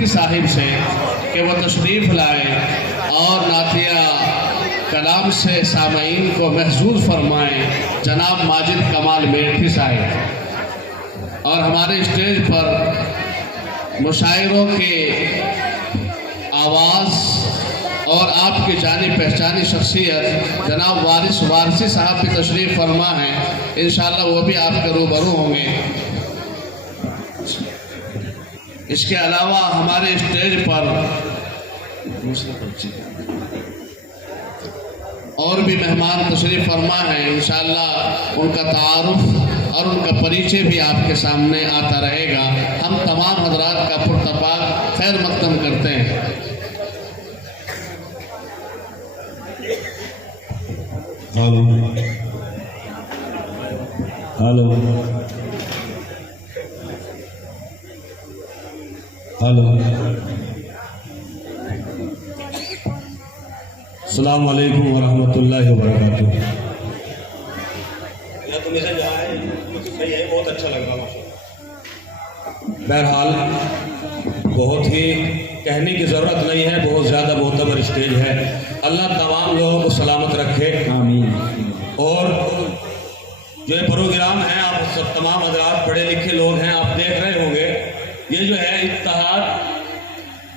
मेरठी साहिब से कि वो तशरीफ़ लाए और नातिया कलाम से सामईन को महसूस फरमाएँ जनाब माजिद कमाल मेरठी साहिब। और हमारे स्टेज पर मुशायरों के आवाज़ और आपकी जानी पहचानी शख्सियत जनाब वारिसी साहब की तशरीफ़ फरमा है। इंशाअल्लाह वो भी आपके रूबरू होंगे। इसके अलावा हमारे स्टेज पर और भी मेहमान तशरीफ़ फरमा है। इंशाअल्लाह उनका तारुफ और उनका परिचय भी आपके सामने आता रहेगा। हम तमाम हजरात का पुरतपाक खैर मक़दम करते हैं। हेलो हेलो हेलो, अस्सलाम वालेकुम वरहमतुल्लाहि वबरकातुहू। तो मैसेज आया है, सही है, बहुत अच्छा लग रहा माशाल्लाह। बहरहाल बहुत ही कहने की ज़रूरत नहीं है, बहुत ज़्यादा मोतबर स्टेज है। अल्लाह तमाम लोगों को सलामत रखे, आमीन। और जो ये प्रोग्राम है, आप सब तमाम हज़रात पढ़े लिखे लोग हैं, आप देख रहे होंगे ये जो है इत्तेहाद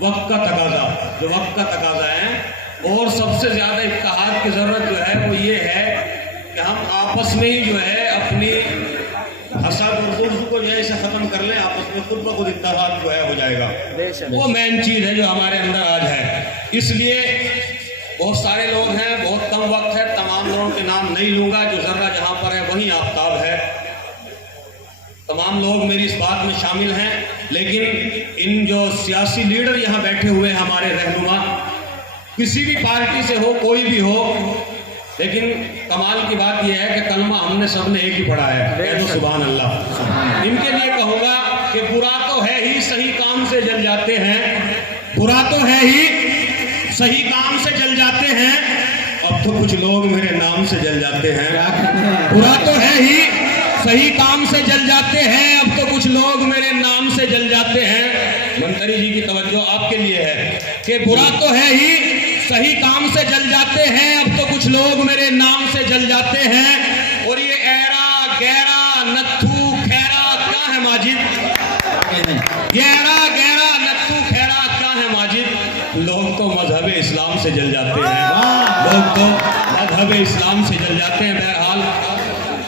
वक्त का तकाजा, जो वक्त का तकाजा है। और सबसे ज़्यादा इत्तेहाद की ज़रूरत जो है वो ये है कि हम आपस में ही जो है अपनी हसद और बुग़्ज़ को जो है इसे ख़त्म कर लें, आपस में खुद ब खुद इत्तेहाद जो है हो जाएगा। वो मेन चीज़ है जो हमारे अंदर आज है। इसलिए बहुत सारे लोग हैं, बहुत कम वक्त है, तमाम लोगों के नाम नहीं लूँगा। जो ज़र्रा जहाँ पर है वहीं आफ्ताब है। तमाम लोग मेरी इस बात में शामिल हैं, लेकिन इन जो सियासी लीडर यहाँ बैठे हुए हैं, हमारे रहनुमा, किसी भी पार्टी से हो, कोई भी हो, लेकिन कमाल की बात यह है कि कलमा हमने सबने एक ही पढ़ा है, तो सुभान अल्लाह। इनके लिए कहूँगा कि बुरा तो है ही, सही काम से जल जाते हैं। बुरा तो है ही, सही काम से जल जाते हैं। अब तो कुछ लोग मेरे नाम से जल जाते हैं। बुरा तो है ही, सही काम से जल जाते हैं। अब तो कुछ लोग मेरे नाम से जल जाते हैं। मंत्री जी की तवज्जो आपके लिए है कि बुरा तो है ही, सही काम से जल जाते हैं। अब तो कुछ लोग मेरे नाम से जल जाते हैं। और ये ऐरा गैरा नत्थू खैरा क्या है माजिद? ये ऐरा गैरा नत्थू खैरा क्या है माजिद? लोग तो मजहब इस्लाम से जल जाते हैं, लोग तो मजहब इस्लाम से जल जाते हैं। बहरहाल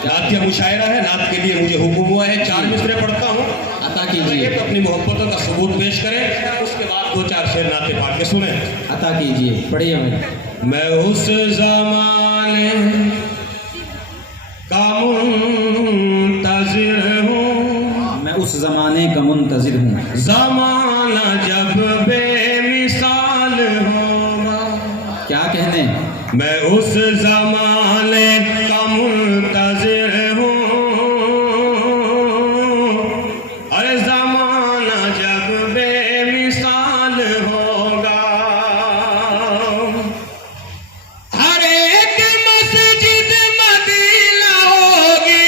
नातिया मुशायरा है, नात के लिए मुझे हुक्म हुआ है, 4 मिसरे पढ़ता हूँ, अता कीजिए। तो अपनी मोहब्बतों का सबूत पेश करें, उसके बाद 2-4 शेर नाते पाठ के सुने। अता कीजिए, पढ़िए भाई। मैं उस ज़माने का मुंतज़िर हूँ, मैं उस ज़माने का मुंतज़िर हूँ, ज़माना जब बेमिसाल होगा। क्या कहने? मैं उस ज़माने का मुंतज़िर हूँ, अरे ज़माना जब बेमिसाल होगा। हर एक मस्जिद मदीना होगी,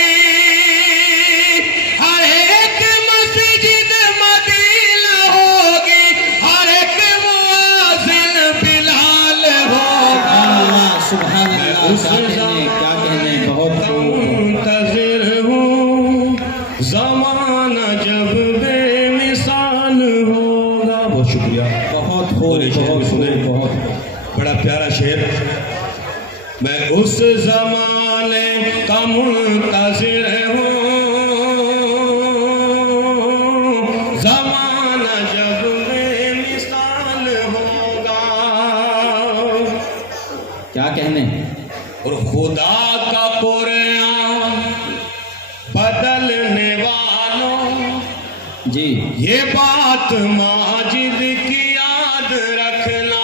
हर एक मस्जिद मदीना होगी, हर एक मुअज़्ज़िन बिलाल होगा। सुभान अल्लाह, क्या कहने, बहुत मुंतज़िर हूँ, ज़माना जब बेमिसाल होगा। बहुत शुक्रिया, बहुत खूब, बहुत बड़ा प्यारा शेर। मैं उस ज़माने का मुंतज़िर हूँ, ज़माना जब बेमिसाल होगा। क्या कहने? और खुदा का कुरान बदलने वालों, जी, ये बात माजिद की याद रखना।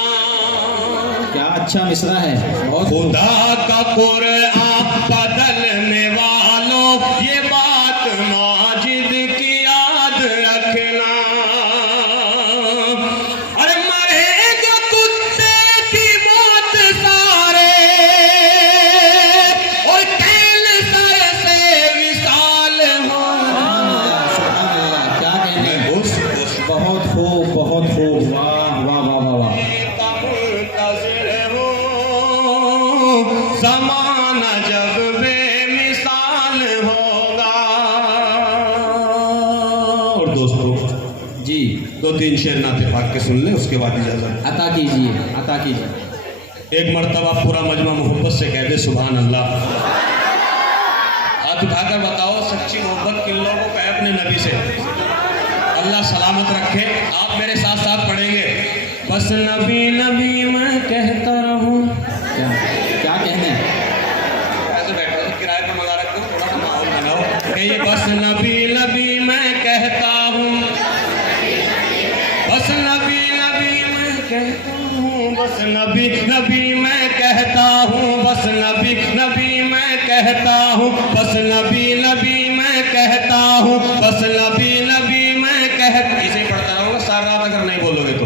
क्या अच्छा मिसरा है, बहुत खुदा का कुरान बदलने वालों, ये बात माजिद की याद रखना। अरे मरेगा कुत्ते की मौत सारे, और कैल सर से विशाल हो। सुभान अल्लाह, क्या कहने, मैं उस बहुत खूब, बहुत खूब, वाह वाह वाह वाह वाह। मुंतज़िर हूँ, ज़माना जब बेमिसाल होगा। और दोस्तों जी, 2-3 शेर नाते पाक के सुन ले, उसके बाद इजाजत। अता कीजिए, अता कीजिए। एक मर्तबा पूरा मजमा मोहब्बत से कह दे सुभान अल्लाह। हाथ उठाकर बताओ सच्ची मोहब्बत किन लोगों का है अपने नबी से। अल्लाह सलामत रखे। आप मेरे साथ साथ पढ़ेंगे, बस नबी नबी मैं कहता रहूं। क्या क्या कहने हैं? ऐसे बैठो तो किराए पर मंगा रखते हो, थोड़ा सा माहौल बनाओ। ये बस नबी नबी मैं कहता हूँ, बस नबी नबी मैं कहता हूँ, बस नबी नबी मैं कहता हूँ, बस नबी नबी मैं कहता हूँ, बस नबी नबी मैं कहता हूँ, बस नबी नबी मैं कहता। इसे ही पढ़ता रहूँगा सारी रात अगर नहीं बोलोगे तो।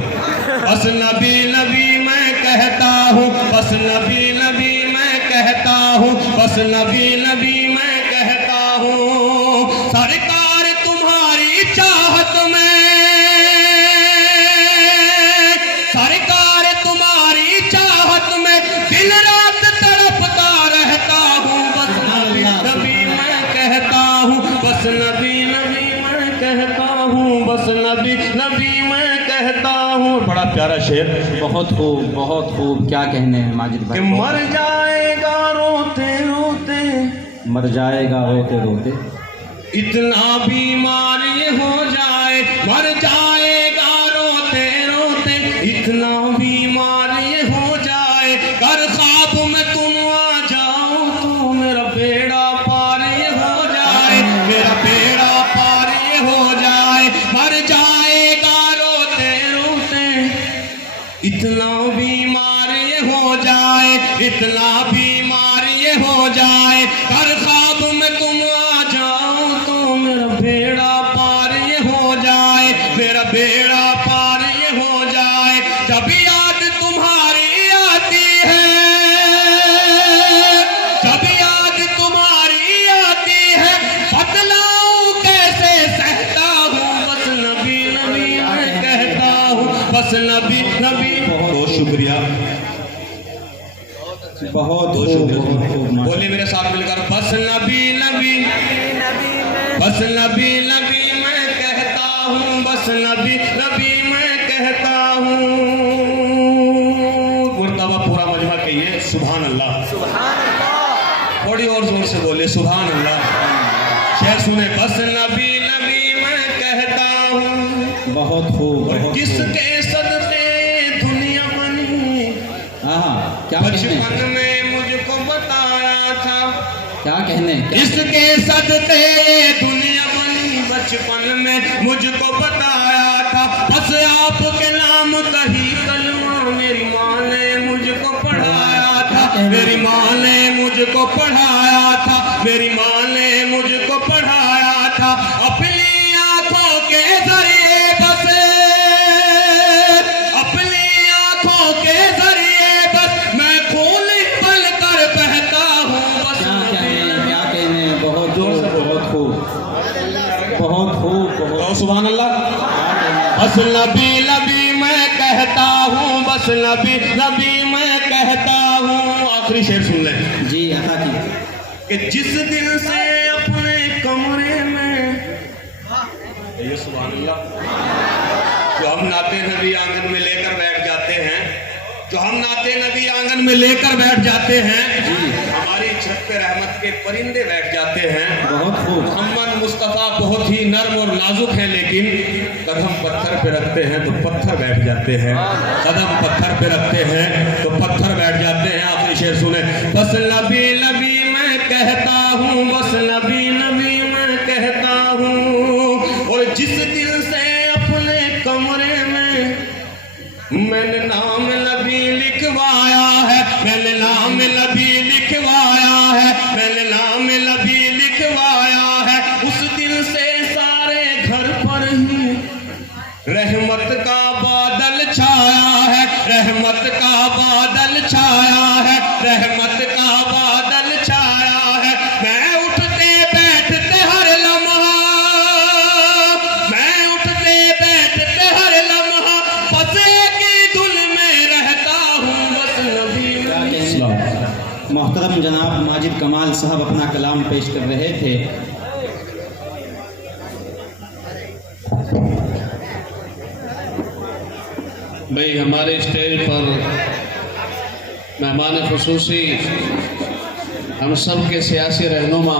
बस नबी नबी मैं कहता हूँ, बस नबी नबी मैं कहता हूँ, बस नबी नबी मैं कहता हूँ। सरकार तुम्हारी चाहत में, सरकार तुम्हारी चाहत में दिन रात तड़पता रहता हूँ। बस नबी नबी मैं कहता हूँ, बस नबी नबी मैं कहता हूँ, बस नबी नबी मैं कहता हूँ। बड़ा प्यारा शेर। बहुत खूब, क्या कहने हैं माजिद कि भाई? मर जाएगा रोते रोते, मर जाएगा रोते रोते, इतना बीमार ये हो जाए, मर जाएगा रोते रोते, इतना बीमार ये हो जाए। कर ख्वाब में तुम आ जाओ तो मेरा बेड़ा पार ये हो जाए, मेरा बेड़ा पार ये हो जाए। मर जाएगा रोते रोते, इतना बीमार ये हो जाए, इतना बीमार ये हो जाए। कर ख्वाब में तुम आ जाओ तो मेरा बेड़ा पार ये हो जाए, मेरा बेड़ा पार ये हो जाए। जब याद तुम्हारी आती है, जब याद तुम्हारी आती है, बतलाऊं कैसे सहता हूँ। बस नबी नबी मैं कहता हूँ, बस नबी नबी। बहुत शुक्रिया, बहुत बहुत खूब, शुक्रिया। बहुत खूब माशाल्लाह। बोलिए मेरे साथ मिलकर, बस नबी नबी, बस नबी नबी मैं कहता हूँ, बस नबी नबी मैं कहता हूँ। मुर्तबा पूरा मजमा कहिए सुभान अल्लाह, सुभान अल्लाह। थोड़ी और जोर से बोलिए सुभान अल्लाह। शेर सुने, बस नबी नबी मैं कहता हूँ। बहुत खूब, और बहुत खूब। किसके सदके दुनिया बनी, हाँ, क्या कहने हैं? बचपन में मुझको बताया था। क्या कहने हैं? क्या- इसके सदके दुनिया बनी, बचपन में मुझको बताया था। बस आपके नाम कही कलमा मेरी माँ ने मुझको पढ़ाया था, मेरी माँ ने मुझको पढ़ाया था, मेरी माँ ने मुझको पढ़ाया था। अपनी आंखों के जरिए बस, अपनी आंखों के जरिए बस मैं खून पल कर बहता हूँ। बस क्या कहने हैं? क्या कहने हैं? बहुत जोर से, बहुत खूब, बहुत खूब, बहुत। सुभान अल्लाह। क्या कहने हैं? बस नबी नबी मैं कहता हूँ, बस नबी नबी मैं कहता हूँ। आखिरी शेर सुन लें जी, अता कीजिए। कि जिस दिल से अपने कमरे में, ये सुभान अल्लाह, जो हम नाते नबी आंगन में लेकर बैठ जाते हैं, जो हम नाते नबी आंगन में लेकर बैठ जाते हैं, हमारी छत पे रहमत के परिंदे बैठ जाते हैं। बहुत खूब। मोहम्मद मुस्तफ़ा बहुत ही नर्म और नाजुक है, लेकिन कदम पत्थर पे रखते हैं तो पत्थर बैठ जाते हैं, कदम पत्थर पे रखते हैं तो पत्थर बैठ जाते हैं। आखिरी शेर सुने, बस नबी नबी मैं कहता हूँ, बस नबी नबी मैं कहता हूँ। और जिस दिल से अपने कमरे में मैंने नाम नबी लिखवाया है, मैंने नाम नबी लिखवाया है, मैंने नाम नबी लिखवाया है, उस दिल से सारे घर पर ही रहमत का बादल छाया है, रहमत का बादल छाया है, रहमत का बादल छाया है। मैं उठते बैठते हर लम्हा, मैं उठते बैठते हर लम्हा बस एक ही धुन में रहता हूँ बस नबी मोहतरम जनाब माजिद कमाल साहब अपना कलाम पेश कर रहे थे। भाई हमारे स्टेज पर मेहमान खुसूसी हम सब के सियासी रहनुमा